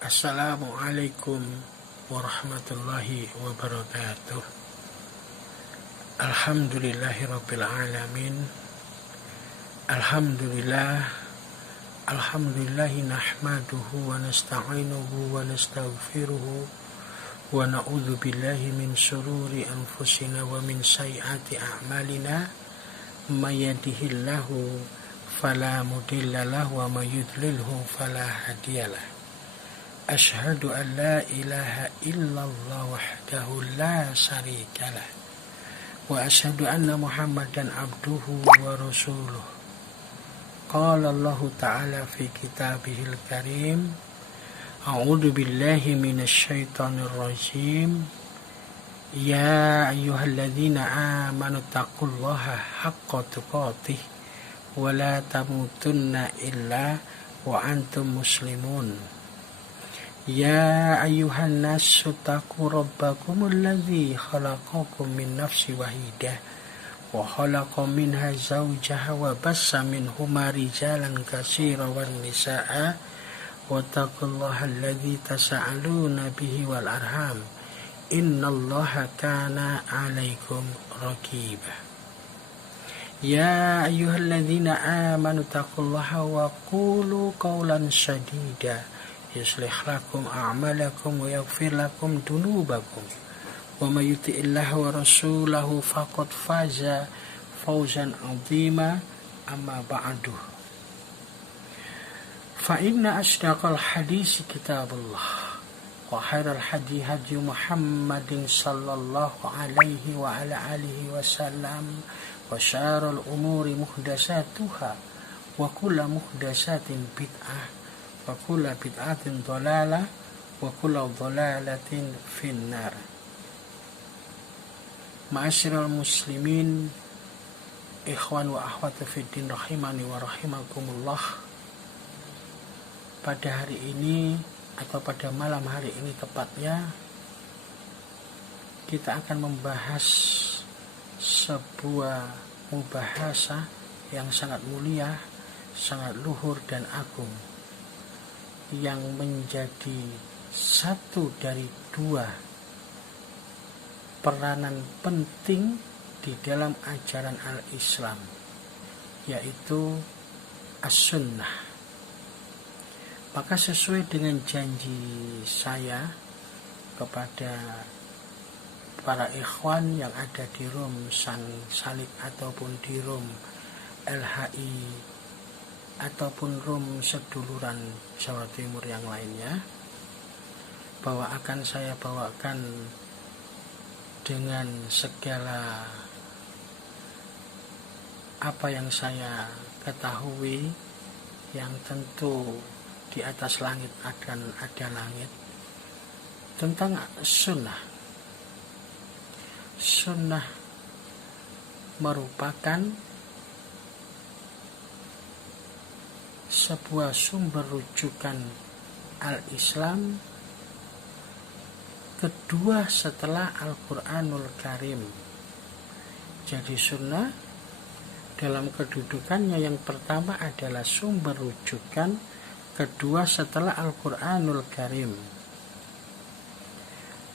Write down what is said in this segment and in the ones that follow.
Assalamualaikum warahmatullahi wabarakatuh. Alhamdulillahirabbil alamin. Alhamdulillah nahmaduhu wa nasta'inuhu wa nastaghfiruhu wa na'udzu billahi min syururi anfusina wa min sayyiati a'malina. May yahdihillahu fala mudilla lahu wa may yudlilhu fala hadiyalah. Asyhadu an la ilaha illallah wahdahu la syarikalah wa asyhadu anna Muhammadan abduhu wa rasuluh. Qala Allah ta'ala fi kitabihil karim, a'udzu billahi minasy syaithanir rajim. Ya ayyuhalladzina amanu taqullaha haqqa tuqatih wa la tamutunna illa wa antum muslimun. Ya ayyuhan nasu taqu rabbakumul ladzi khalaqakum min nafsin wahidah wa khalaqa minha zawjaha wa bassa minhuma rijalan katsiran wan nisaa wa taqullaha alladzi tasaaluna bihi wal arham innallaha kana 'alaikum raqiba. Ya ayyuhalladzina amanu taqullaha wa qulu qawlan sadida yuslih lakum a'malakum wa yaghfir lakum dunubakum wa may yuti'illaha wa rasulahu faqad faza fawzan 'azima. Amma ba'du, fa inna asdaqal hadits kitabullah wa khairal hadi hadi Muhammadin sallallahu alaihi wa ala alihi wasallam wa syarrul umuri muhdatsatuha wa kullu muhdatsatin bid'ah wa kullu bid'atin dhalalah wa kullu dhalalatin finnar. Ma'asyiral muslimin, ikhwan wa akhwat fiddin rahimani wa rahimakumullah. Pada hari ini atau pada malam hari ini tepatnya, kita akan membahas sebuah mubahasah yang sangat mulia, sangat luhur dan agung, yang menjadi satu dari dua peranan penting di dalam ajaran al-Islam, yaitu as-sunnah. Maka sesuai dengan janji saya kepada para ikhwan yang ada di Rum San Salik ataupun di Rum LHI ataupun Rum seduluran Jawa Timur yang lainnya, bahwa akan saya bawakan dengan segala apa yang saya ketahui, yang tentu di atas langit akan ada langit, tentang sunnah. Sunnah merupakan sebuah sumber rujukan al-Islam kedua setelah Al-Quranul Karim. Jadi sunnah dalam kedudukannya yang pertama adalah sumber rujukan kedua setelah Al-Quranul Karim.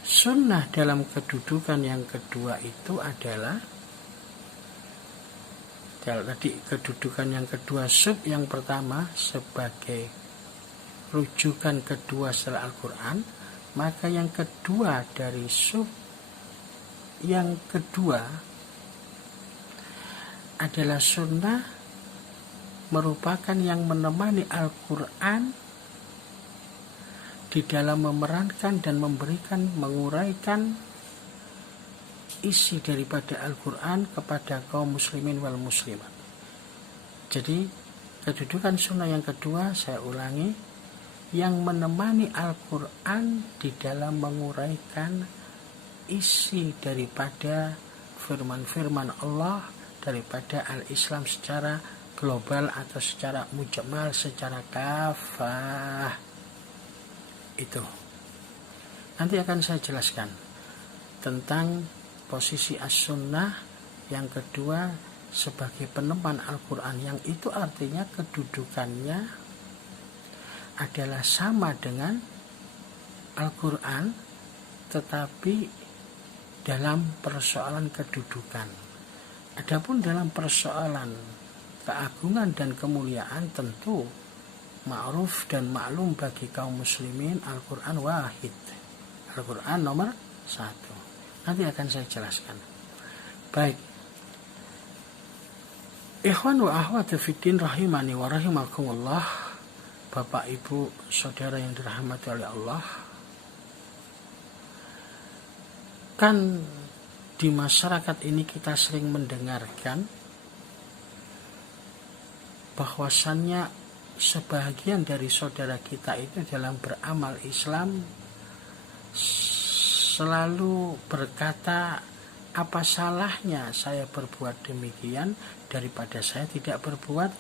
Sunnah dalam kedudukan yang kedua itu adalah, tadi kedudukan yang kedua, sub yang pertama sebagai rujukan kedua setelah Al-Quran, maka yang kedua dari sub yang kedua adalah sunnah merupakan yang menemani Al-Quran di dalam memerankan dan memberikan, menguraikan isi daripada Al-Quran kepada kaum muslimin wal muslimat. Jadi kedudukan sunnah yang kedua, saya ulangi, yang menemani Al-Quran di dalam menguraikan isi daripada firman-firman Allah, daripada al-Islam secara global atau secara mujmal, secara kafah. Itu nanti akan saya jelaskan tentang posisi as-sunnah yang kedua sebagai peneman Al-Quran, yang itu artinya kedudukannya adalah sama dengan Al-Quran, tetapi dalam persoalan kedudukan. Adapun dalam persoalan keagungan dan kemuliaan, tentu ma'ruf dan maklum bagi kaum muslimin, Al-Quran wahid, Al-Quran nomor 1. Nanti akan saya jelaskan. Baik, ikhwan wa akhwati fiddin rahimani wa rahimakumullah, Bapak Ibu saudara yang dirahmati oleh Allah. Kan di masyarakat ini kita sering mendengarkan bahwasannya sebahagian dari saudara kita itu dalam beramal Islam selalu berkata, apa salahnya saya berbuat demikian daripada saya tidak berbuat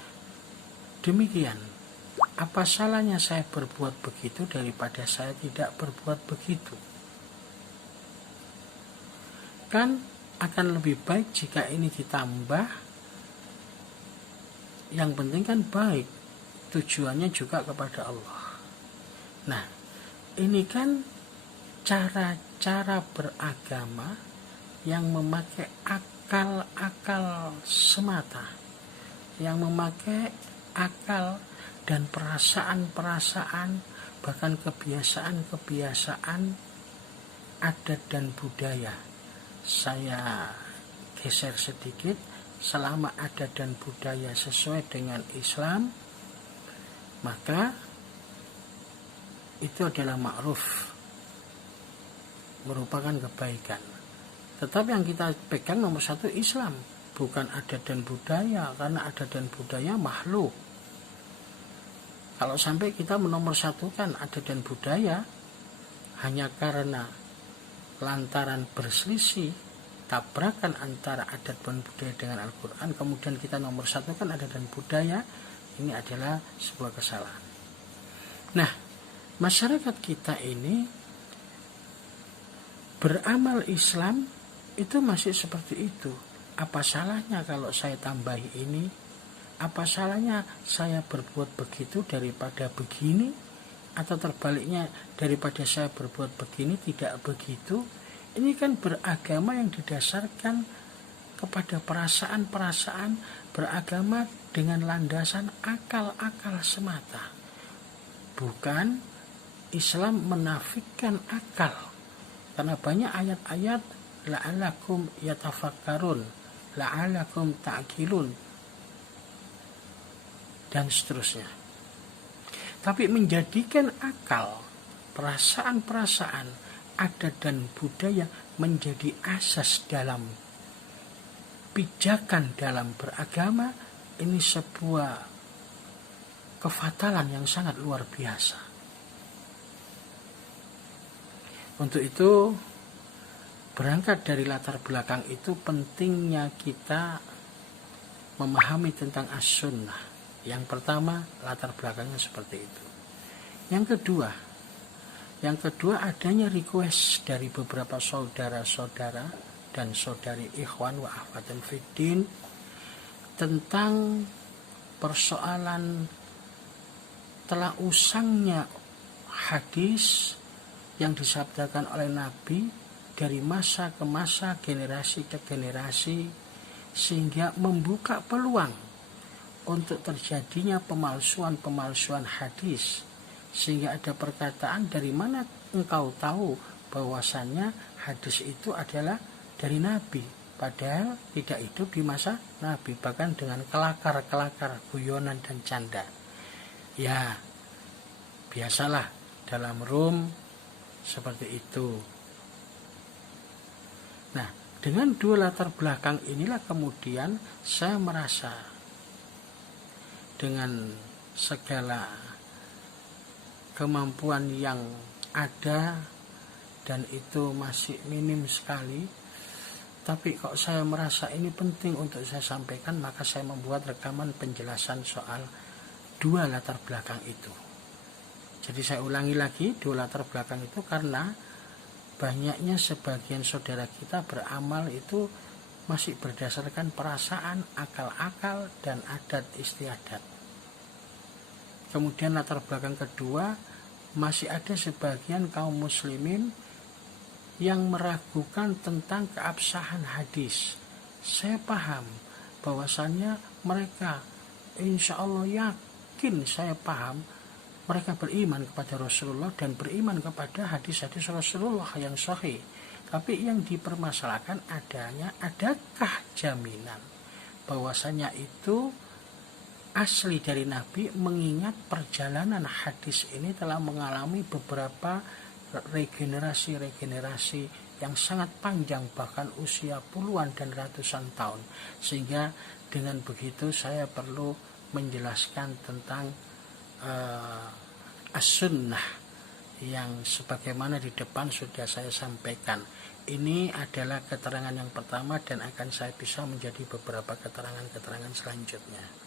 demikian? Apa salahnya saya berbuat begitu daripada saya tidak berbuat begitu? Kan akan lebih baik jika ini ditambah. Yang penting kan baik, tujuannya juga kepada Allah. Nah, ini kan cara-cara beragama yang memakai akal-akal semata, yang memakai akal dan perasaan-perasaan, bahkan kebiasaan-kebiasaan adat dan budaya. Saya geser sedikit, selama adat dan budaya sesuai dengan Islam, maka itu adalah ma'ruf, merupakan kebaikan. Tetapi yang kita pegang nomor 1 Islam, bukan adat dan budaya, karena adat dan budaya makhluk. Kalau sampai kita menomorsatukan adat dan budaya hanya karena lantaran berselisih, tabrakan antara adat dan budaya dengan Al-Quran, kemudian kita nomorsatukan adat dan budaya, ini adalah sebuah kesalahan. Nah, masyarakat kita ini beramal Islam itu masih seperti itu. Apa salahnya kalau saya tambahi ini? Apa salahnya saya berbuat begitu daripada begini? Atau terbaliknya, daripada saya berbuat begini tidak begitu? Ini kan beragama yang didasarkan kepada perasaan-perasaan, beragama dengan landasan akal-akal semata. Bukan Islam menafikan akal. Karena banyak ayat-ayat la'alakum yatafakkarun, la'alakum ta'qilun, dan seterusnya. Tapi menjadikan akal, perasaan-perasaan, adat dan budaya menjadi asas dalam pijakan dalam beragama, ini sebuah kefatalan yang sangat luar biasa. Untuk itu, berangkat dari latar belakang itu, pentingnya kita memahami tentang as-sunnah. Yang pertama, latar belakangnya seperti itu. Yang kedua adanya request dari beberapa saudara-saudara dan saudari ikhwan wa akhwatul fiddin tentang persoalan telah usangnya hadis yang disabdakan oleh Nabi dari masa ke masa, generasi ke generasi, sehingga membuka peluang untuk terjadinya pemalsuan-pemalsuan hadis, sehingga ada perkataan, dari mana engkau tahu bahwasannya hadis itu adalah dari Nabi, padahal tidak hidup di masa Nabi, bahkan dengan kelakar-kelakar, guyonan dan canda. Ya, biasalah dalam room seperti itu. Nah, dengan dua latar belakang inilah kemudian saya merasa dengan segala kemampuan yang ada, dan itu masih minim sekali, tapi kok saya merasa ini penting untuk saya sampaikan, maka saya membuat rekaman penjelasan soal dua latar belakang itu. Jadi saya ulangi lagi, dua latar belakang itu karena banyaknya sebagian saudara kita beramal itu masih berdasarkan perasaan, akal-akal, dan adat istiadat. Kemudian latar belakang kedua, masih ada sebagian kaum muslimin yang meragukan tentang keabsahan hadis. Saya paham bahwasannya mereka insya Allah yakin, saya paham mereka beriman kepada Rasulullah dan beriman kepada hadis-hadis Rasulullah yang sahih. Tapi yang dipermasalahkan adakah jaminan bahwasanya itu asli dari Nabi, mengingat perjalanan hadis ini telah mengalami beberapa regenerasi yang sangat panjang, bahkan usia puluhan dan ratusan tahun. Sehingga dengan begitu saya perlu menjelaskan tentang as-sunnah yang sebagaimana di depan sudah saya sampaikan. Ini adalah keterangan yang pertama dan akan saya bisa menjadi beberapa keterangan-keterangan selanjutnya.